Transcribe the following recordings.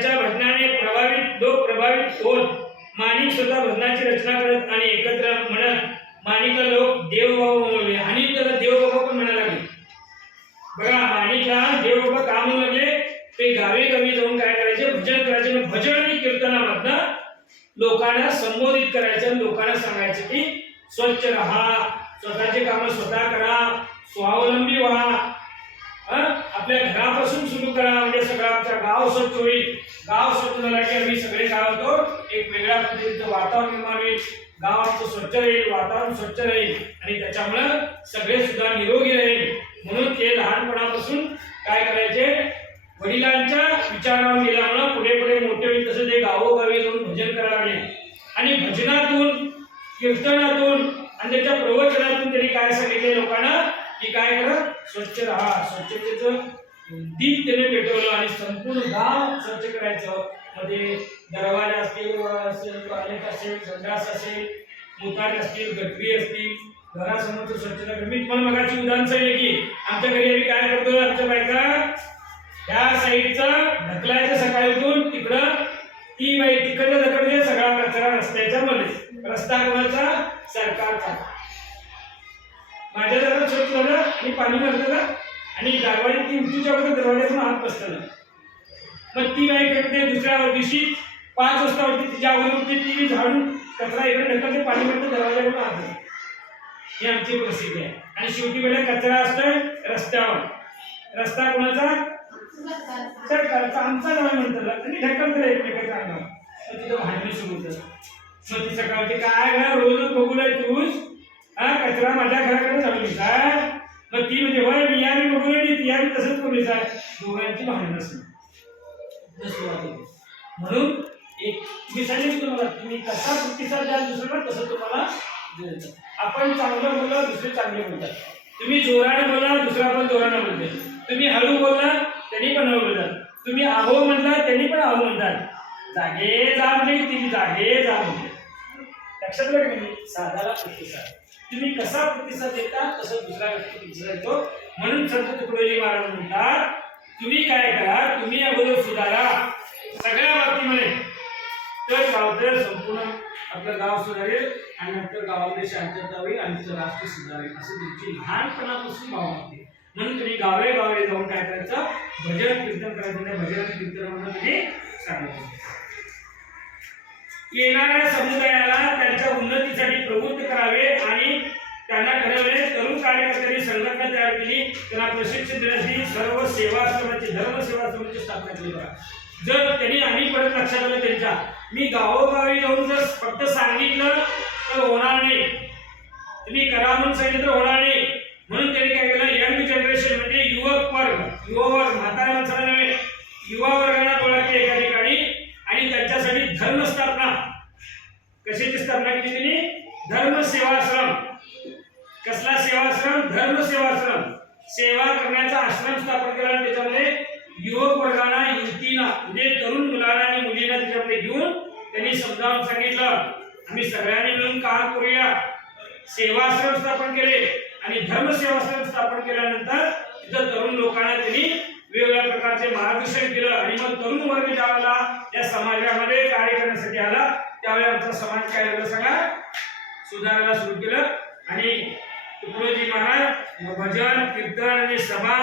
त्यांच्या भजनाने लोक प्रभावित होत माणिक स्वतः भजनाची रचना करत आणि एकत्र म्हणत माणिकला लोक देवबाबा म्हणले आणि त्याला देवबाबा पण म्हणायला लागले. बघा, माणिकला देवबाबा का म्हणू लागले? ते गावी गावी जाऊन काय करायचे? भजन करायचे. भजन आणि कीर्तनामधनं लोकांना संबोधित करायचं, लोकांना सांगायचं की स्वच्छ राहा, स्वतःची कामं स्वतः करा, स्वावलंबी व्हा, आपल्या घरापासून सुरू करा, म्हणजे सगळं आमचं गाव स्वच्छ होईल. गाव स्वच्छ झाला की आम्ही सगळे काय होतो, एक वेगळ्या पद्धतीचं वातावरण निर्माण होईल, गाव आमचं स्वच्छ राहील, वातावरण स्वच्छ राहील आणि त्याच्यामुळे सगळे सुद्धा निरोगी राहील. म्हणून ते लहानपणापासून काय करायचे? वडिलांच्या विचारावर गेल्यामुळे पुढे पुढे मोठे होईल तसं ते गावोगावी जाऊन भजन करायला लागले आणि भजनातून, कीर्तनातून आणि त्याच्या प्रवचनातून त्यांनी काय सांगितले लोकांना की काय करा? स्वच्छ राहा. स्वच्छतेचं दीप त्याने पेटवलं आणि संपूर्ण गाव स्वच्छ करायचं. मध्ये दरवाजे असतील, टॉयलेट असेल, संडास असेल, मुतारे असतील, गटरी असतील, घरासमोरचं स्वच्छता. मी तुम्हाला मगाची उदाहरण सांगितले की आमच्या घरी आम्ही काय करतो, आमच्या बायका ह्या साईडचं ढकलायचं सकाळी उठून, तिकडं ती बाई तिकडनं ढकलते सगळा कचरा रस्त्याच्या मध्ये. रस्ता कोणाचा? सरकारचा. माझ्या घरात स्वच्छ झालं आणि पाणी मारतं ना आणि दरवाजे ती उठूच्या अगोदर दरवाज्यातून हात बसतं. मग ती बाई करते दुसऱ्या दिवशी 5 वाजता होती, तिच्या अगोदर उठते, ती झाडून कचरा इकडे ढकलते, पाणी मारतं, दरवाजाकडून हात बसतं. ही आमची परिस्थिती आहे. आणि शेवटी वेळेला कचरा असतोय रस्त्यावर. रस्ता कोणाचा? सरकारचा. आमचा नाही म्हणतात आणि ढकलतं एकमेकाच्या अंगावर. मग तिथं भांडणी सुरू होतं. मग ती सकाळची काय घरा रोज बघून आहे तूच, कचरा माझ्या घराकडे झाडून काय? मग ती म्हणजे होय मी यावी बघून ती यावी तसंच करूच आहे. दोघांची भांडण सुरुवात होते. म्हणून एक मी सांगितलं तुम्हाला, तुम्ही कसा प्रतिसाद द्याल दुसऱ्याला तसं तुम्हाला द्यायचं. आपण चांगलं बोललं, दुसरे चांगले बोलतात. तुम्ही जोराने बोला, दुसरा पण जोराने बोलते. तुम्ही हळू बोलला, त्यांनी पण हळू बोलतात. तुम्ही आहो म्हणला, त्यांनी पण आहो म्हणतात. जागे जा म्हणजे तुम्ही जागे जा म्हणजे लक्षात घ्या की साधाला प्रतिसाद. तुम्ही कसा प्रतिसाद देता तसं दुसरा व्यक्ती प्रतिसाद देतो. म्हणून संत तुकडोजी महाराज म्हणतात, तुम्ही काय करा, तुम्ही अगोदर सुधारा सगळ्या बाबतीमध्ये, तर गावचं संपूर्ण आपलं गाव सुधारेल आणि नंतर गावामध्ये शांतता होईल आणि तिचं राष्ट्र सुधारेल. असं तुमची लहानपणापासून भावना होती. म्हणून तुम्ही गावे गावे जाऊन काय करायचं? भजन कीर्तन करायचं. त्या भजन आणि कीर्तनामधून तुम्ही सांगायचं. येणाऱ्या समुदायाला त्यांच्या उन्नतीसाठी प्रवृत्त करावे आणि त्यांना ठरवले. तरुण कार्यकर्त्यांनी संघटना तयार केली, त्यांना प्रशिक्षण देण्यासाठी सर्व सेवाश्रमाची, धर्मसेवाश्रमाची स्थापना केली. बघा, जर त्यांनी आणि परत लक्षात आलं त्यांच्या, मी गावोगावी जाऊन जर फक्त सांगितलं तर होणार नाही, तुम्ही करा म्हणून सांगितलं तर होणार नाही. म्हणून त्यांनी काय केलं? यंग जनरेशन म्हणजे युवक वर्ग, युवा वर्ग, म्हाताऱ्या माणसाला नव्हे, युवा वर्गाला गोळा केले एका ठिकाणी आणि त्यांच्यासाठी धर्मस्थापना. कशाची स्थापना केली त्यांनी? धर्मसेवाश्रम. कसला सेवाश्रम? धर्मसेवाश्रम. सेवा करण्याचा आश्रम स्थापन केला आणि त्याच्यामध्ये युवक वर्गाला, युवतीला म्हणजे तरुण मुलांना आणि मुलींना त्याच्यामध्ये घेऊन त्यांनी समजावून सांगितलं, आम्ही सगळ्यांनी मिळून काम करूया. सेवाश्रम स्थापन केले आणि धर्मसेवाश्रम स्थापन केल्यानंतर तिथं तरुण लोकांना त्यांनी वेगवेगळ्या प्रकारचे मार्गदर्शन केलं. आणि मग तरुण वर्ग ज्यावेळेला या समाजामध्ये कार्य करण्यासाठी आला त्यावेळेला आमचा समाज काय झाला सांगा? सुधारायला सुरू केलं. आणि तुकडोजी महाराज भजन कीर्तन आणि सभा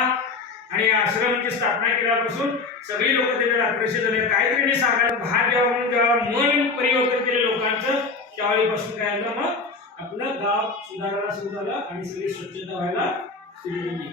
आणि आश्रमाची स्थापना केल्यापासून सगळी लोक त्याच्याकडे आकर्षित झाले. काहीतरी सांगायला भाग घ्यावा म्हणून जेव्हा मन परिवर्तन केले लोकांचं, त्यावेळीपासून काय झालं? मग आपलं गाव सुधारायला सुरू झालं आणि सगळी स्वच्छता व्हायला सुरू झाली.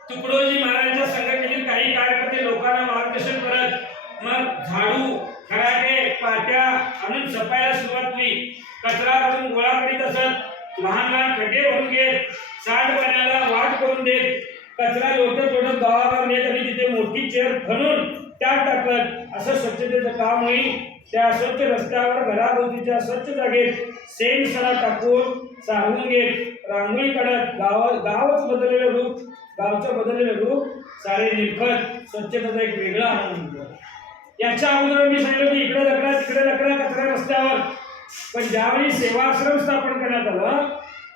तुकडोजी महाराजांच्या संघटनेतील काही कार्यकर्ते लोकांना मार्गदर्शन करत मग झाडू, खराटे, पाट्या आणून सफाईला सुरुवात केली. कचरा काढून गोळा करीत असत, लहान लहान खड्डे भरून घेत, सांडपाण्याला वाट करून देत, कचरा लोटत लोटत गावावर नेत आणि तिथे मोठी चेअर खणून त्यात टाकत. असं स्वच्छतेचं काम होईल. त्या स्वच्छ रस्त्यावर, घराभोवतीच्या स्वच्छ जागेत सेम सडा टाकून सारवून घेत, रांगोळी काढत, गावच बदललेलं रूप, गावचं बदललेलं रूप सारे निरखत स्वच्छतेचा एक वेगळा आनंद होतो. याच्या अगोदर मी सांगितलं की इकडे लकडा तिकडे लकडा कचरा रस्त्यावर. पण ज्यावेळी सेवाश्रम स्थापन करण्यात आलं,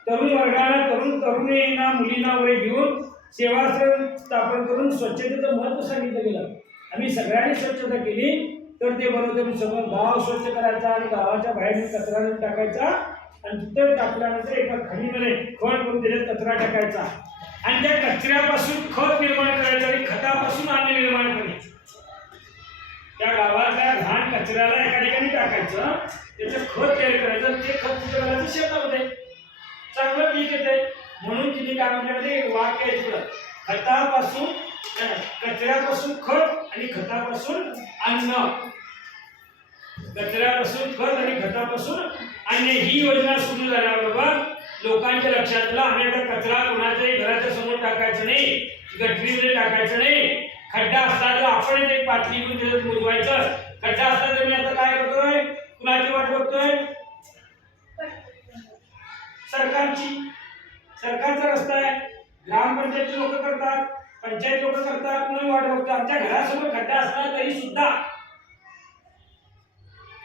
तरुण वर्गाला, तरुणींना, मुलींना वगैरे घेऊन सेवाश्रम स्थापन करून स्वच्छतेचं महत्त्व सांगितलं गेलं. आम्ही सगळ्यांनी स्वच्छता केली तर ते बरोबर सगळं गाव स्वच्छ करायचा आणि गावाच्या बाहेर कचरा नेऊन टाकायचा आणि तिथं टाकल्यानंतर एका खणीमध्ये खण करून त्याच्यात कचरा टाकायचा आणि त्या कचऱ्यापासून खत निर्माण करायचं आणि खतापासून अन्न निर्माण करायचं. त्या गावातल्या घाण कचऱ्याला एका ठिकाणी टाकायचं, त्याचं खत तयार करायचं, ते खत कुठं घालायचं शेतामध्ये, चांगलं पीक येते. म्हणून तिने काय म्हटलं एक वाक्य आहे तिकडं, खतापासून कचऱ्यापासून खत आणि खतापासून अन्न. कचऱ्यापासून खत आणि खतापासून अन्न ही योजना सुरू झाल्याबरोबर लोकांच्या लक्षात आलं आम्ही आता कचरा कोणाच्याही घराच्या समोर टाकायचं नाही, गटरीमध्ये टाकायचं नाही. खड्डा असला तर आपण एक पातळी घेऊन त्याच्यात मुरवायचं. खड्डा असला तर मी आता काय करतोय, कुणाची वाट बघतोय, सरकारचा रस्ता आहे. ग्रामपंचायतची लोक करतात, पंचायत लोक करतात, म्हणून वाट बघतो. आमच्या घरासमोर खड्डा असला तरी सुद्धा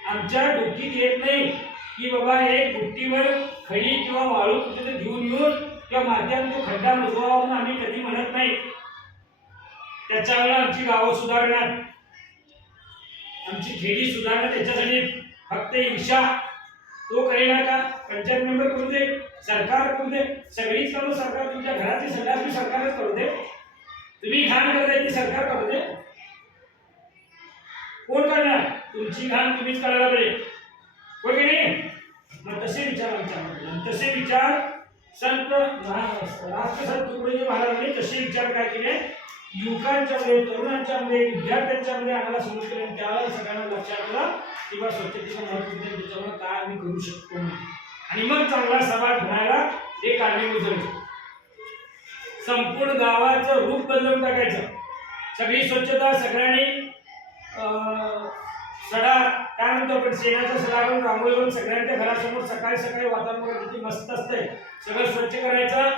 आमच्या डोकीत येत नाही की बाबा एक बुट्टीवर खडी किंवा वाळू कुठे घेऊन येऊन किंवा माध्यम तो खड्डा मुजवावा म्हणून आम्ही कधी म्हणत नाही. त्याच्यामुळे आमची गावं सुधारणार, आमची खेडी सुधारणार. त्याच्यासाठी फक्त ईर्षा तो करेना का, पंचायत मेंबर करू दे, सरकार करू दे, सगळीच करू. सरकार तुमच्या घरातली सगळ्यात सरकारच करू दे. तुम्ही घाण करताय ती सरकार करू दे. कोण करणार? तुमची घाण तुम्हीच करायला पाहिजे, हो की नाही? मग तसे विचार आमच्या, तसे विचार संत राष्ट्रसंत तुकडोजी महाराजांनी तसे विचार काय केले, युवकांच्या मध्ये, तरुणांच्या मध्ये, विद्यार्थ्यांच्या मध्ये आम्हाला समजून केले. त्यावेळेला सगळ्यांना लक्षात आलं किंवा स्वच्छतेचं महत्त्व त्याच्यामुळे काय आम्ही करू शकतो आणि मग चांगला समाज बनायला हे कारणीभूत झाले. संपूर्ण गावाचं रूप बदलून टाकायचं, सगळी स्वच्छता, सगळ्यांनी सडा काय म्हणतो आपण, शेणाचा सडा करून रांगोळी करून सगळ्यांच्या घरासमोर सकाळी सकाळी वातावरण किती मस्त असते, सगळं स्वच्छ करायचं,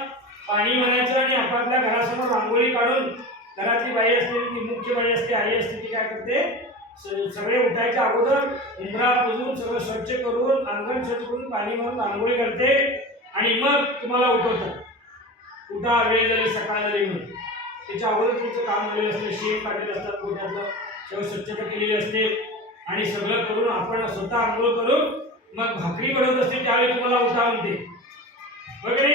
पाणी म्हणायचं आणि आपापल्या घरासमोर रांगोळी काढून घरातली बाई असते, ती मुख्य बाई असते, आई असते, ती काय करते, सगळे उठायच्या अगोदर उंबरा पुजून सगळं स्वच्छ करून अंगण स्वच्छ करून पाणी भरून रांगोळी करते आणि मग तुम्हाला उठवतात. उठा, वेळ झाली, सकाळ झाली म्हणून. त्याच्या अगोदर तुमचं काम झालेलं असते, शेण काढलेलं असतात, गोठ्यातलं सगळं स्वच्छता केलेली असते आणि सगळं करून आपण स्वतः आंघोळ करून मग भाकरी बनवत असते. त्यावेळी तुम्हाला उठा म्हणते वगैरे.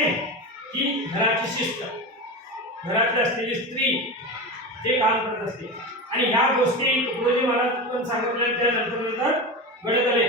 ही घराची शिस्त, घरातली असलेली स्त्री ते काम करत असते. आणि ह्या गोष्टी तुकडोजी महाराज पण सांगितल्या, त्यानंतर घडत आले.